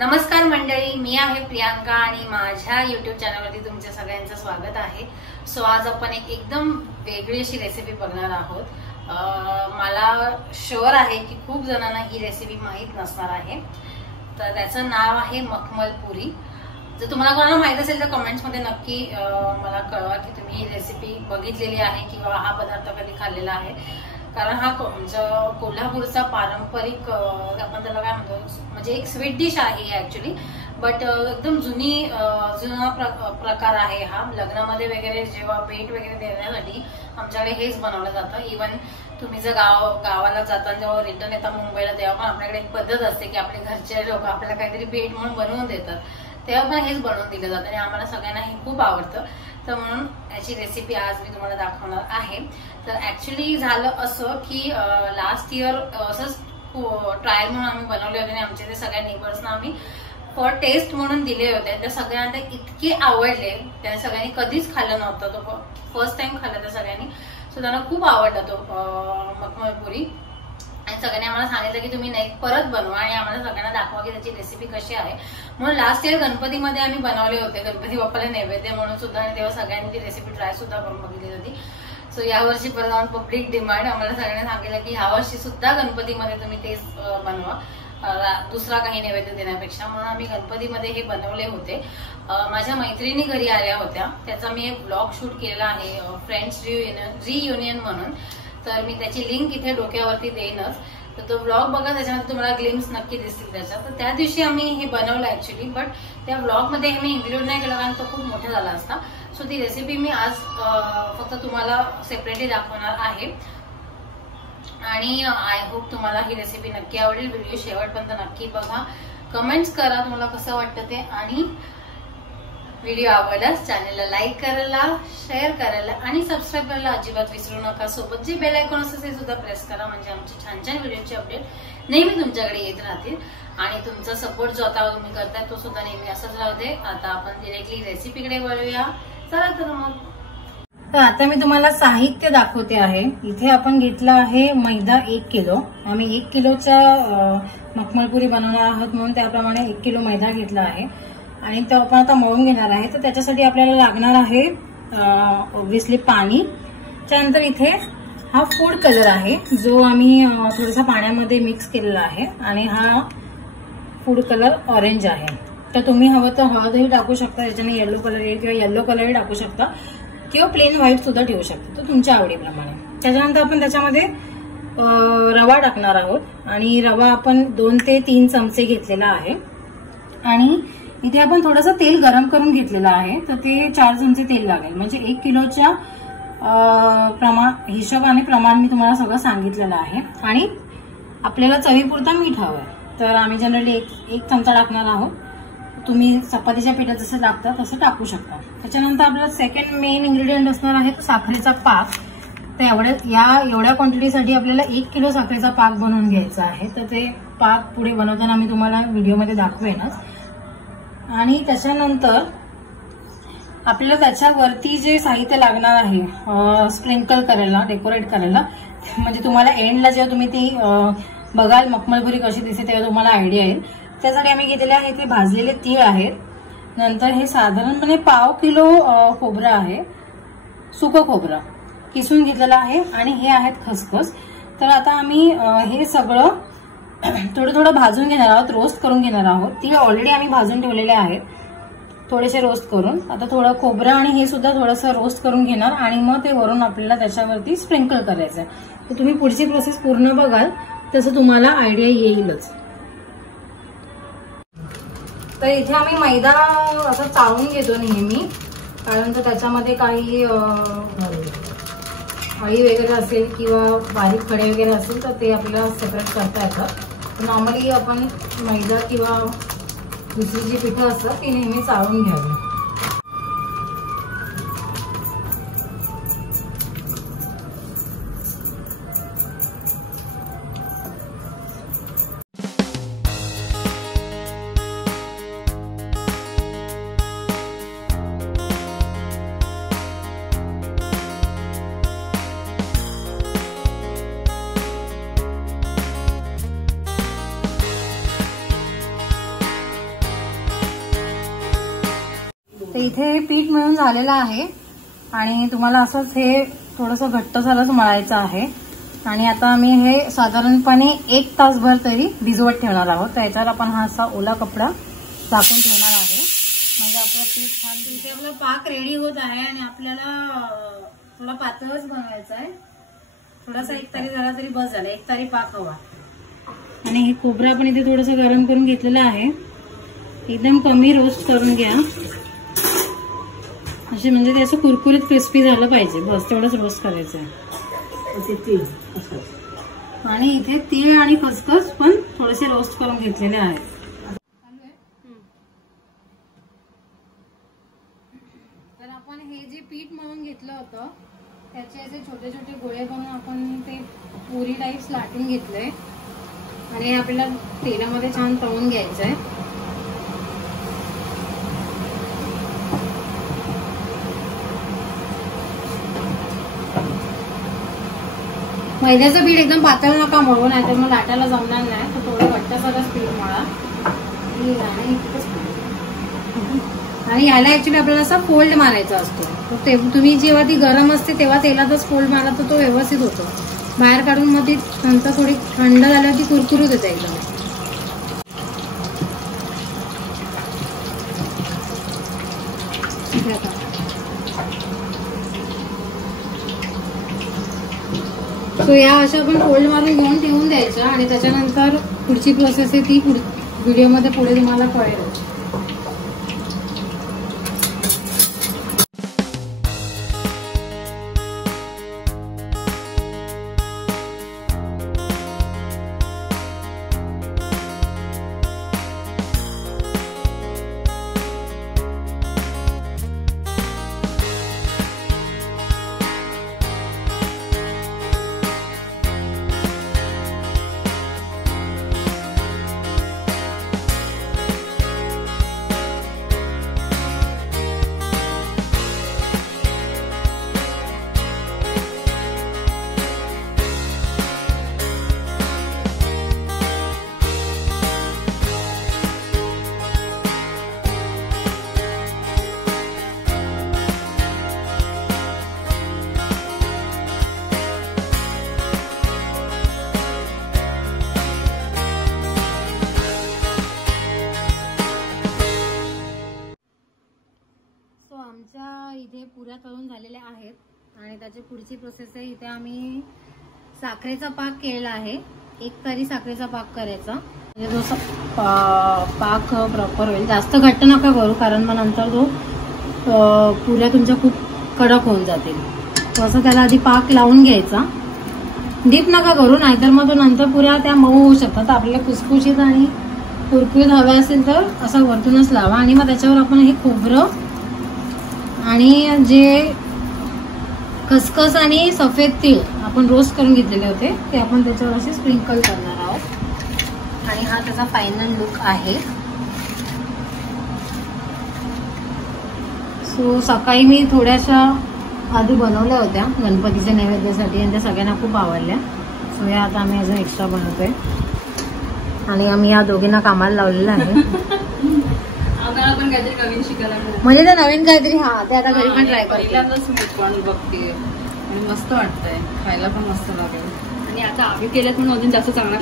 नमस्कार मंडळी, मी आहे प्रियांका आणि माझ्या युट्यूब चॅनलवरती तुमच्या सगळ्यांचं स्वागत आहे। सो आज आपण एकदम वेगळी अशी रेसिपी बघणार आहोत। मला शुअर आहे की खूप जणांना ही रेसिपी माहीत नसणार आहे। तर त्याचं नाव आहे मखमल पुरी। जर तुम्हाला कोणाला माहित असेल तर कमेंट्स मध्ये नक्की मला कळवा की तुम्ही ही रेसिपी बघितलेली आहे किंवा हा पदार्थ कधी खाल्लेला आहे। कारण हा कोल्हापूरचा पारंपरिक आपण त्याला काय म्हणतो म्हणजे एक स्वीट डिश आहे ऍक्च्युली, बट एकदम जुना प्रकार आहे हा। लग्नामध्ये वगैरे जेव्हा भेट वगैरे देण्यासाठी आमच्याकडे हेच बनवलं जातं। इव्हन तुम्ही जर गावाला जाता जेव्हा रिटर्न येता मुंबईला तेव्हा पण आपल्याकडे एक पद्धत असते की आपले घरचे लोक आपल्याला काहीतरी भेट म्हणून बनवून देतात, तेव्हा पण हेच बनवून दिलं जातं आणि आम्हाला सगळ्यांना हे खूप आवडतं। तर म्हणून याची रेसिपी आज मी तुम्हाला दाखवणार आहे। तर ऍक्च्युली झालं असं की लास्ट इयर असंच ट्रायल म्हणून आम्ही बनवले होते आणि आमच्या ते सगळ्या नेबर्सना आम्ही फॉर टेस्ट म्हणून दिले होते। त्या सगळ्यांना इतके आवडले, त्या सगळ्यांनी कधीच खाल्लं नव्हतं, तो फर्स्ट टाइम खाल्ला त्या सगळ्यांनी। सो त्यांना खूप आवडला तो मखमल पुरी आणि सगळ्यांनी आम्हाला सांगितलं की तुम्ही नाही परत बनवा आणि आम्हाला सगळ्यांना दाखवा की त्याची रेसिपी कशी आहे। म्हणून लास्ट इयर गणपतीमध्ये आम्ही बनवले होते, गणपती बाप्पाला नैवेद्य म्हणून सुद्धा, आणि तेव्हा सगळ्यांनी ती रेसिपी ट्राय सुद्धा करून बघितली होती। सो यावर्षी परत पब्लिक डिमांड आम्हाला सगळ्यांनी सांगितलं की यावर्षी सुद्धा गणपतीमध्ये तुम्ही तेच बनवा, दुसरा काही नैवेद्य देण्यापेक्षा। म्हणून आम्ही गणपतीमध्ये हे बनवले होते। माझ्या मैत्रिणी घरी आल्या होत्या, त्याचा मी एक ब्लॉग शूट केला आहे फ्रेंड्स रियुनियन म्हणून। तर मी त्याची लिंक इथे डोक्यावरती देईनच, तर तो ब्लॉग बघा, त्याच्यानंतर तुम्हाला ग्लिम्स नक्की दिसतील त्याच्या। तर त्या दिवशी आम्ही हे बनवलं ऍक्च्युली, बट त्या ब्लॉग मध्ये मी इन्क्लूड नाही केलं कारण तो खूप मोठा झाला असता। सो ती रेसिपी मी आज फक्त तुम्हाला सेपरेटली दाखवणार आहे आणि आय होप तुम्हाला ही रेसिपी नक्की आवडेल। व्हिडिओ शेवटपर्यंत नक्की बघा, कमेंट्स करा तुम्हाला कसं वाटतं ते, आणि व्हिडिओ आवडल्यास चॅनलला लाईक करायला, शेअर करायला आणि सबस्क्राईब करायला अजिबात विसरू नका। सोबत जे बेल आयकॉन असतं ते सुद्धा प्रेस करा, म्हणजे आमचे छान छान व्हिडिओचे अपडेट नेहमी तुमच्याकडे येत राहतील आणि तुमचा सपोर्ट जो आता तुम्ही करताय तो सुद्धा नेहमी असंच राहू दे। आता आपण डिरेक्टली रेसिपीकडे वळूया, चला तर मग। तर आता मी तुम्हाला साहित्य दाखवते आहे। इथे आपण घेतला आहे मैदा 1 किलो। आम्ही 1 किलोच्या मखमलपुरी बनवणार आहोत म्हणून त्याप्रमाणे 1 किलो मैदा घेतला आहे आणि तो आपण आता मळून घेणार आहे। तर त्याच्यासाठी आपल्याला लागणार आहे ऑब्व्हियसली पाणी। त्यानंतर इथे हा फूड कलर आहे जो आम्ही थोडासा पाण्यामध्ये मिक्स केलेला आहे आणि हा फूड कलर ऑरेंज आहे। तर तुम्ही हवं तर हळदही टाकू शकता, याच्याने येलो कलर येईल, किंवा येलो कलरही टाकू शकता, किंवा प्लेन व्हाईट सुद्धा ठेवू शकता, तो तुमच्या आवडीप्रमाणे। त्याच्यानंतर आपण त्याच्यामध्ये रवा टाकणार आहोत आणि रवा आपण 2 ते 3 चमचे घेतलेला आहे आणि इथे आपण थोडंसं तेल गरम करून घेतलेलं आहे। तर ते 4 चमचे तेल लागेल, म्हणजे 1 किलोच्या हिशोबाने प्रमाण मी तुम्हाला सगळं सांगितलेलं आहे। आणि आपल्याला चवीपुरता मीठ हवं, तर आम्ही जनरली 1 चमचा टाकणार आहोत। तुम्ही चपातीच्या पिठात जसं टाकता तसं टाकू शकता। त्याच्यानंतर आपल्याला सेकंड मेन इन्ग्रेडियंट असणार आहे साखरेचा पाक। तर एवढ्या क्वांटिटीसाठी आपल्याला 1 किलो साखरेचा पाक बनवून घ्यायचा आहे। तर ते पाक पुढे बनवताना मी तुम्हाला व्हिडिओमध्ये दाखवेनच। आणि त्याच्यानंतर आपल्याला त्याच्यावरती जे साहित्य लागणार आहे स्प्रिंकल करायला, डेकोरेट करायला, म्हणजे तुम्हाला एंडला जेव्हा तुम्ही ती बघाल मखमलपुरी कशी दिसते तेव्हा तुम्हाला आयडिया येईल। त्यासाठी आम्ही घेतलेले आहे ते भाजलेले तीळ आहेत। नंतर हे साधारणपणे पाव किलो खोबरं आहे, सुकं खोबरं किसून घेतलेलं आहे, आणि हे आहेत खसखस। तर आता आम्ही हे सगळं थोडं थोडं भाजून घेणार आहोत, रोस्ट करून घेणार आहोत। तीळ ऑलरेडी आम्ही भाजून ठेवलेले आहेत थोडेसे रोस्ट करून। आता थोडं खोबरं आणि हे सुद्धा थोडंसं रोस्ट करून घेणार आणि मग ते वरून आपल्याला त्याच्यावरती स्प्रिंकल करायचं आहे। तर तुम्ही पुढची प्रोसेस पूर्ण बघाल तसं तुम्हाला आयडिया येईलच। तर इथे आम्ही मैदा असं चाळून घेतो नेहमी, कारण तर त्याच्यामध्ये काही अळी वगैरे असेल किंवा बारीक खडे वगैरे असेल तर ते आपल्याला सेपरेट करता येतात। नॉर्मली आपण मैदा किंवा दुसरी जी पिठं असतात ती नेहमी चाळून घ्यावी। इथे पीठ मिळून झालेलं आहे आणि तुम्हाला असंच हे थोडंसं घट्टसरच मळायचं आहे. आणि आता आम्ही हे साधारणपणे 1 तासभर तरी भिजवत ठेवणार आहोत. त्याच्यावर आपण हा असा ओला कपडा झाकून ठेवणार आहे, म्हणजे आपलं पीठ छान. इथे आपला पाक रेडी होत आहे आणि आपल्याला थोडा पातळच बनवायचा आहे. थोडासा 1 तारी झाला तरी बस झाला, 1 तारी पाक हवा. आणि हे खोबरं आपण इथे थोडंसं गरम करून घेतलेलं आहे. एकदम कमी रोस्ट करून घ्या, असे म्हणजे ते असं कुरकुरीत क्रिस्पी झालं पाहिजे, बस तेवढंच रोस्ट करायचं आहे. आणि इथे तीळ आणि खसखस पण थोडेसे रोस्ट करून घेतलेले आहेत. तर आपण हे जे पीठ मळून घेतलं होतं त्याचे असे छोटे छोटे गोळे बनवून आपण ते पुरी टाईप लाटून घेतलंय आणि आपल्याला तेलामध्ये छान तळून घ्यायचं आहे. मैद्याचं पीठ एकदम पातळ नका मळू, नाही तर मग लाटायला जमणार नाही. तर थोडं घट्टसरच पीठ मळा. आणि ह्याला ऍक्च्युली आपल्याला असा फोल्ड मारायचा असतो. तुम्ही जेव्हा ती गरम असते तेव्हा तेलातच फोल्ड मारला तर तो व्यवस्थित होतो. बाहेर काढून मग ती नंतर थोडी थंड झाल्यावर ती कुरकुरीत होते एकदम. तो या अशा आपण फोल्ड मारून घेऊन ठेवून द्यायच्या आणि त्याच्यानंतर पुढची प्रोसेस आहे ती व्हिडिओमध्ये पुढे तुम्हाला कळेल. आमच्या इथे पुऱ्या तळून झालेल्या आहेत आणि त्याची पुढची प्रोसेस आहे. इथे आम्ही साखरेचा पाक केलेला आहे. 1 तारी साखरेचा पाक करायचा, म्हणजे जो पाक प्रॉपर होईल. जास्त घट्ट नका करू, कारण मग नंतर तो पुऱ्या तुमच्या खूप कडक होऊन जातील. तसं त्याला आधी पाक लावून घ्यायचा. डीप नका करू, नाहीतर मग तो नंतर पुऱ्या त्या मऊ होऊ शकतात. आपल्याला खुसखुशीत आणि कुरकुरीत हवे असेल तर असं वरतूनच लावा. आणि मग त्याच्यावर आपण हे खोबरं आणि जे खसखस आणि सफेद तीळ आपण रोस्ट करून घेतलेले होते ते आपण त्याच्यावर असे स्प्रिंकल करणार आहोत. आणि हा त्याचा फायनल लुक आहे. सो सकाळी मी थोड्याशा आधी बनवल्या होत्या गणपतीच्या नैवेद्यासाठी आणि त्या सगळ्यांना खूप आवडल्या. सो या आता आम्ही अजून एक्स्ट्रा बनवतोय आणि आम्ही या दोघींना कामाला लावलेलं आहे. पण काहीतरी नवीन शिकायला म्हणजे ते नवीन काहीतरी, हा ते आता घरी पण ट्राय करते. पहिल्यांदाच मी पण बघते आणि मस्त वाटतंय, खायला पण मस्त लागेल. आणि आता आम्ही केल्यात म्हणून अजून जास्त चांगला